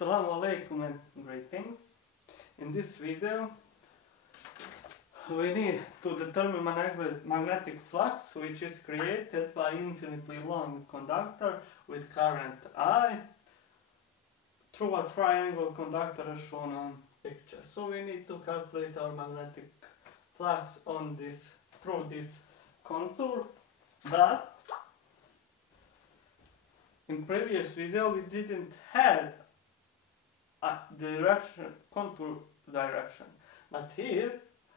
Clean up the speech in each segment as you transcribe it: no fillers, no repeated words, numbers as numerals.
Assalamu alaikum and greetings. In this video we need to determine magnetic flux, which is created by infinitely long conductor with current I through a triangle conductor as shown on picture. So we need to calculate our magnetic flux on this through this contour, but in previous video we didn't have a contour direction, but here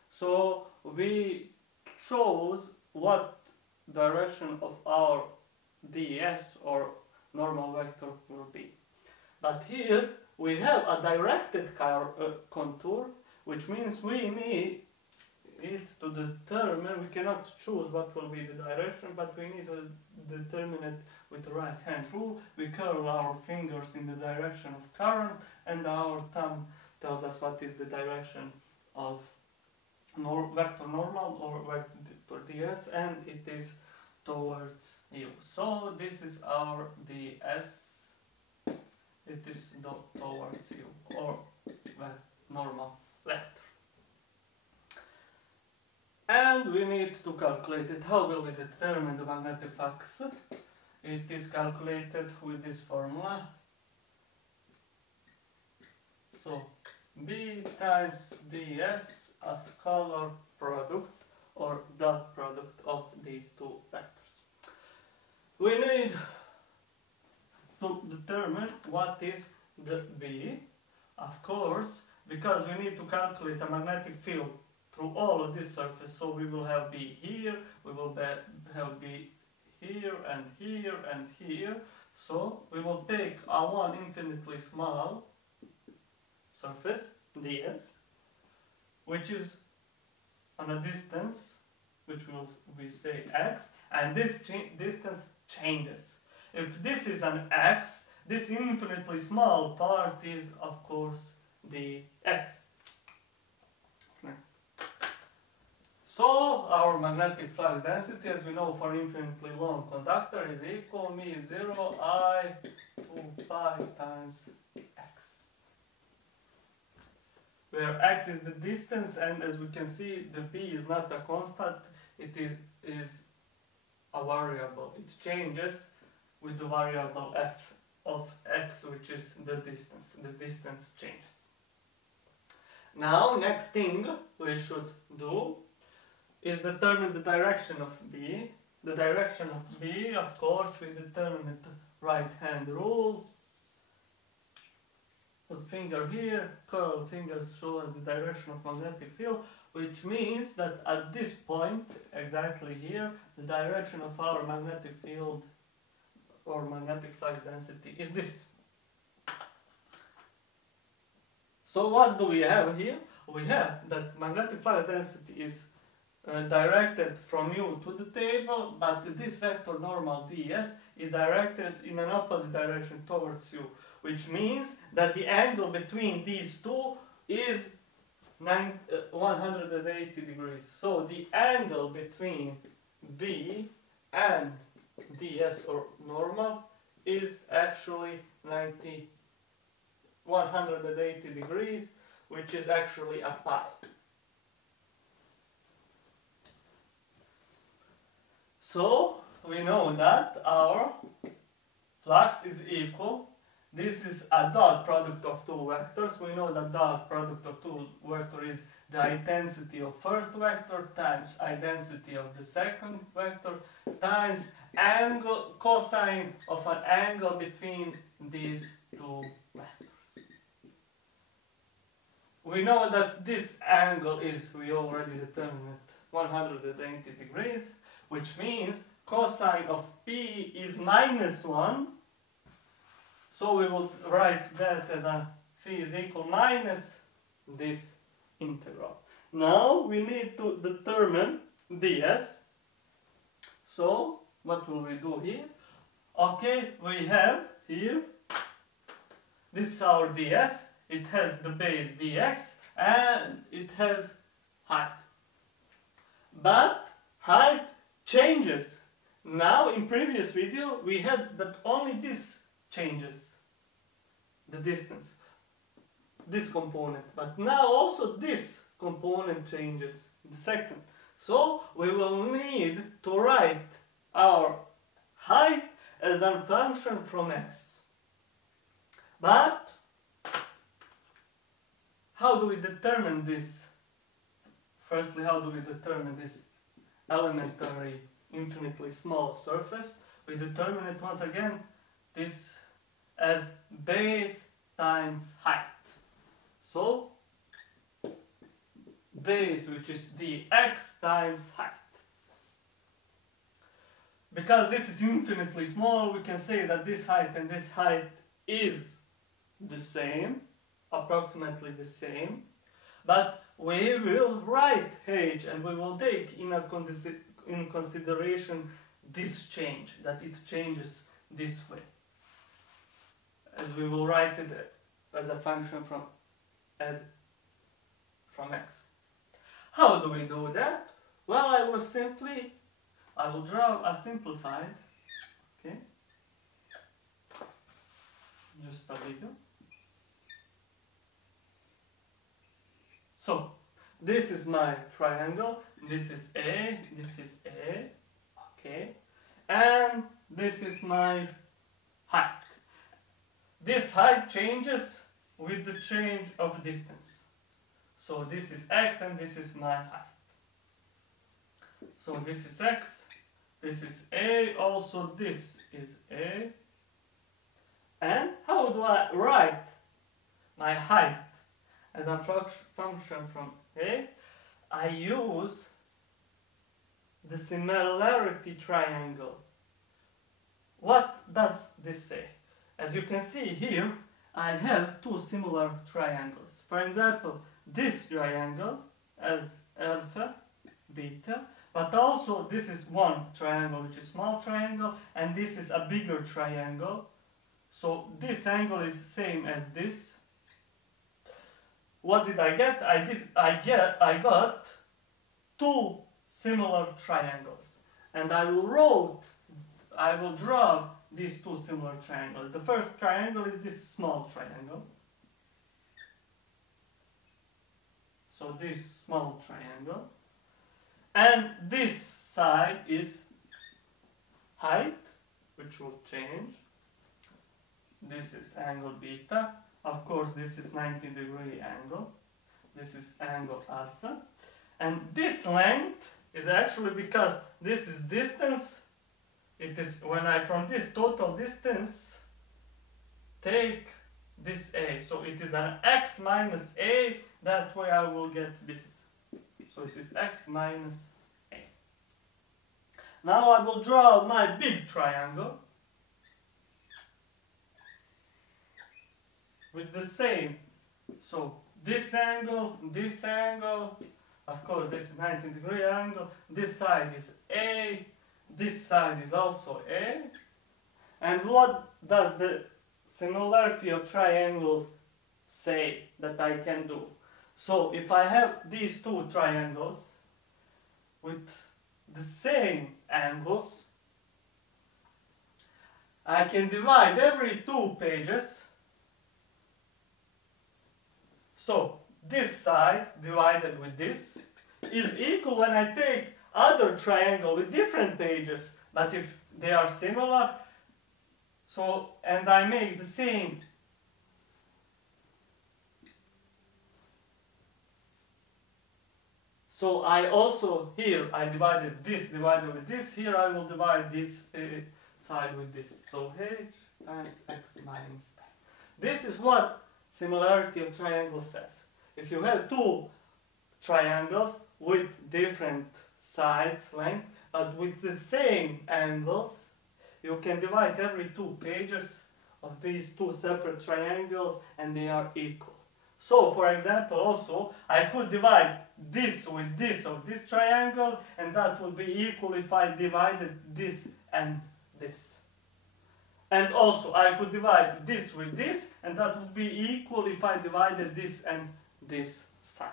so we chose what direction of our ds or normal vector will be. But here we have a directed contour, which means we need it to determine, we cannot choose what will be the direction, but we need to determine it with the right hand rule. We curl our fingers in the direction of current and our thumb tells us what is the direction of vector normal or vector ds, and it is towards u. So this is our ds, it is towards u or normal vector. And we need to calculate it. How will we determine the magnetic flux? It is calculated with this formula. So B times ds a scalar product or dot product of these two vectors. We need to determine what is the B, of course, because we need to calculate a magnetic field through all of this surface. So we will have B here, we will have B here and here and here. So we will take a one infinitely small surface, ds, which is on a distance, which we say x, and this distance changes. If this is an x, this infinitely small part is, of course, the x. So our magnetic flux density, as we know, for infinitely long conductor is equal μ0 I 2 pi times x, where x is the distance, and as we can see, the b is not a constant, it is a variable. It changes with the variable f of x, which is the distance. The distance changes. Now, next thing we should do is determine the direction of B. The direction of B, of course, we determine it right hand rule. Put finger here, curl fingers show the direction of magnetic field, which means that at this point, exactly here, the direction of our magnetic field or magnetic flux density is this. So what do we have here? We have that magnetic flux density is directed from u to the table, but this vector normal ds is directed in an opposite direction towards u, which means that the angle between these two is 180 degrees. So the angle between b and ds or normal is actually 180 degrees, which is actually a pi. So we know that our flux is equal. This is a dot product of two vectors. We know that dot product of two vectors is the intensity of first vector times intensity of the second vector times angle cosine of an angle between these two vectors. We know that this angle is, we already determined it, 180 degrees, which means cosine of P is -1. So we will write that as a phi is equal minus this integral. Now we need to determine ds. So what will we do here? Okay, we have here, this is our ds, it has the base dx and it has height. But height changes. Now in previous video we had that only this changes. the distance, this component. But now also this component changes in the second. So we will need to write our height as a function from x. But how do we determine this? Firstly, how do we determine this elementary infinitely small surface? We determine it once again this as base times height. So base, which is dx times height. Because this is infinitely small, we can say that this height and this height is the same, approximately the same, but we will write h and we will take in consideration this change, that it changes this way, as we will write it as a function from x. How do we do that? Well, I will draw a simplified, okay, just a video. So this is my triangle, this is A, okay, and this is my height. This height changes with the change of distance. So this is x and this is my height. So this is x, this is A, also this is A. And how do I write my height as a function from A? I use the similarity triangle. What does this say? As you can see here, I have two similar triangles. For example, this triangle as alpha, beta, but also this is one triangle, which is small triangle, and this is a bigger triangle. So this angle is the same as this. What did I get? I got two similar triangles, and I will draw these two similar triangles. The first triangle is this small triangle. So this small triangle, and this side is height, which will change. This is angle beta. Of course, this is 90-degree angle. This is angle alpha. And this length is actually because this is distance. It is when I from this total distance take this A. So it is an x minus A. That way I will get this. So it is x minus A. Now I will draw my big triangle with the same. So this angle, of course this is 90-degree angle, this side is A, this side is also A. And what does the similarity of triangles say that I can do? So if I have these two triangles with the same angles, I can divide every two pages. So this side divided with this is equal when I take other triangle with different pages, but if they are similar, so and I make the same so I also here I divided this divided with this, here I will divide this side with this, so h times x minus a. This is what similarity of triangles says. If you have two triangles with different sides length but with the same angles, you can divide every two pages of these two separate triangles and they are equal. So for example also I could divide this with this of this triangle and that would be equal if I divided this and this. And also I could divide this with this and that would be equal if I divided this and this side.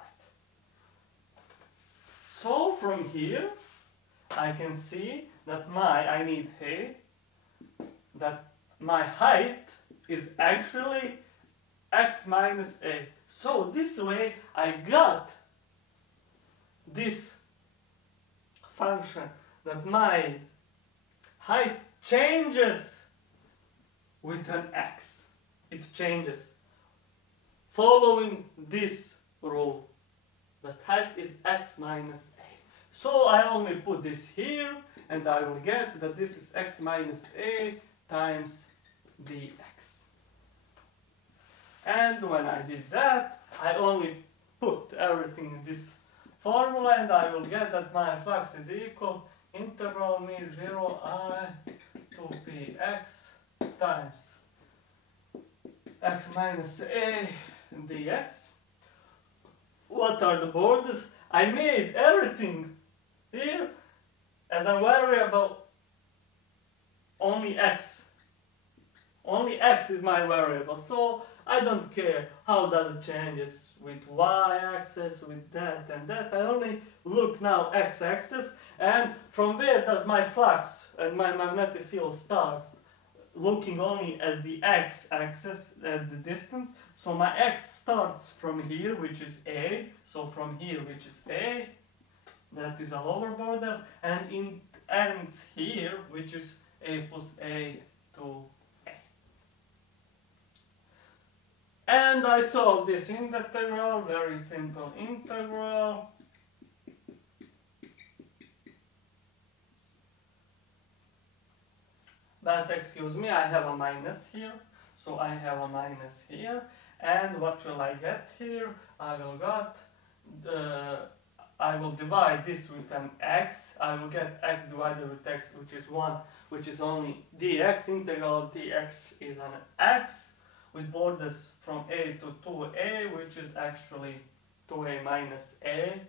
So from here I can see that that my height is actually x minus a. So this way I got this function that my height changes with an x. It changes. Following this rule, that height is x minus a. So I only put this here, and I will get that this is x minus a times dx. And when I did that, I only put everything in this formula, and I will get that my flux is equal integral me 0 I to px times x minus a dx. What are the borders? I made everything here as a variable only x. Only x is my variable, so I don't care how does it changes with y-axis, with that and that. I only look now x-axis, and from where does my flux and my magnetic field start? Looking only as the x-axis, as the distance. So my x starts from here, which is a. So from here, which is a, that is a lower border, and it ends here, which is a plus a to a. And I solve this integral, very simple integral. But excuse me, I have a minus here, so I have a minus here. And what will I get here? I will divide this with an x. I will get x divided with x, which is 1, which is only dx. Integral of dx is an x, with borders from a to 2a, which is actually 2a minus a,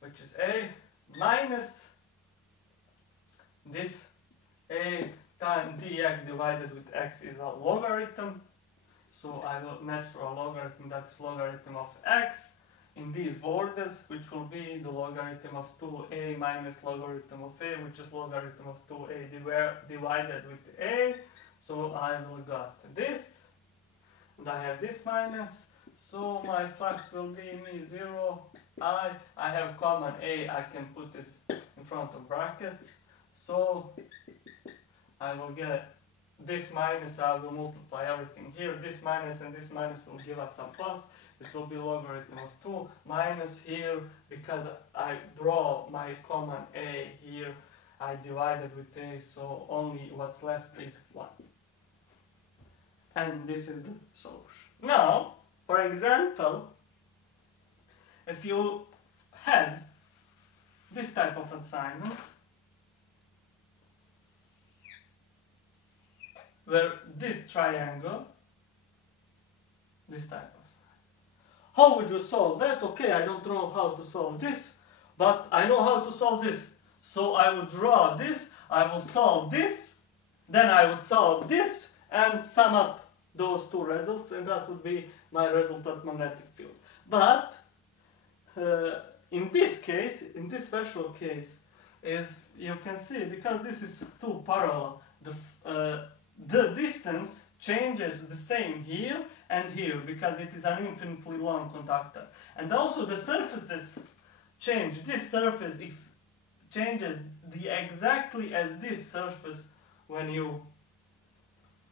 which is a, minus this a times dx divided with x is a logarithm. So I will natural logarithm, that is logarithm of x in these borders, which will be the logarithm of 2a minus logarithm of a, which is logarithm of 2a divided with a. So I will got this, and I have this minus. So my flux will be me 0 I. I have common a, I can put it in front of brackets. So I will get this minus, I will multiply everything here. This minus and this minus will give us a plus, which will be logarithm of 2 minus here, because I draw my common a here, I divided with a, so only what's left is 1. And this is the solution. Now, for example, if you had this type of assignment, where this triangle, this type of triangle, how would you solve that? Okay, I don't know how to solve this, but I know how to solve this. So I would draw this, I will solve this, then I would solve this, and sum up those two results, and that would be my resultant magnetic field. But in this case, in this special case, is you can see, because this is two parallel, the distance changes the same here and here, because it is an infinitely long conductor. And also the surfaces change. This surface changes exactly as this surface when you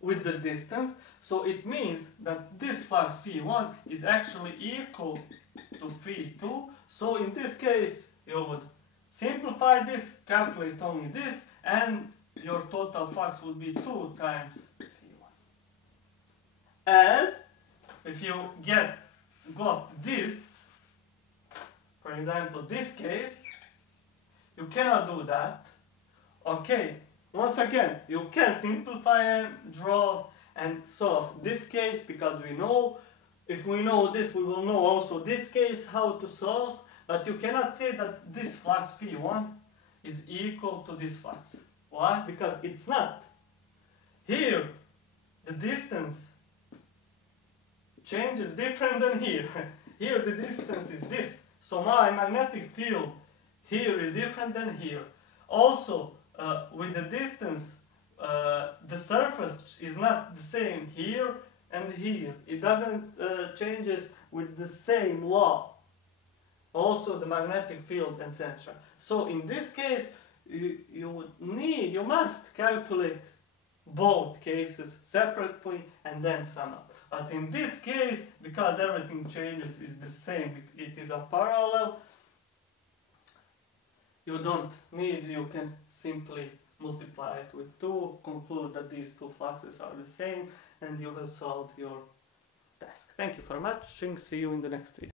with the distance. So it means that this flux phi1 is actually equal to phi2. So in this case you would simplify this, calculate only this, and your total flux would be 2 times phi1. As if you got this, for example this case, you cannot do that. Okay, once again, you can simplify and draw and solve this case, because we know, if we know this, we will know also this case how to solve, but you cannot say that this flux phi1 is equal to this flux. Why? Because it's not. Here, the distance changes different than here. Here the distance is this. So my magnetic field here is different than here. Also, with the distance, the surface is not the same here and here. It doesn't changes with the same law. Also the magnetic field, etc. So in this case, you must calculate both cases separately and then sum up. But in this case, because everything changes is the same, it is a parallel, you don't need, you can simply multiply it with 2, conclude that these two fluxes are the same, and you have solved your task. Thank you for watching, see you in the next video.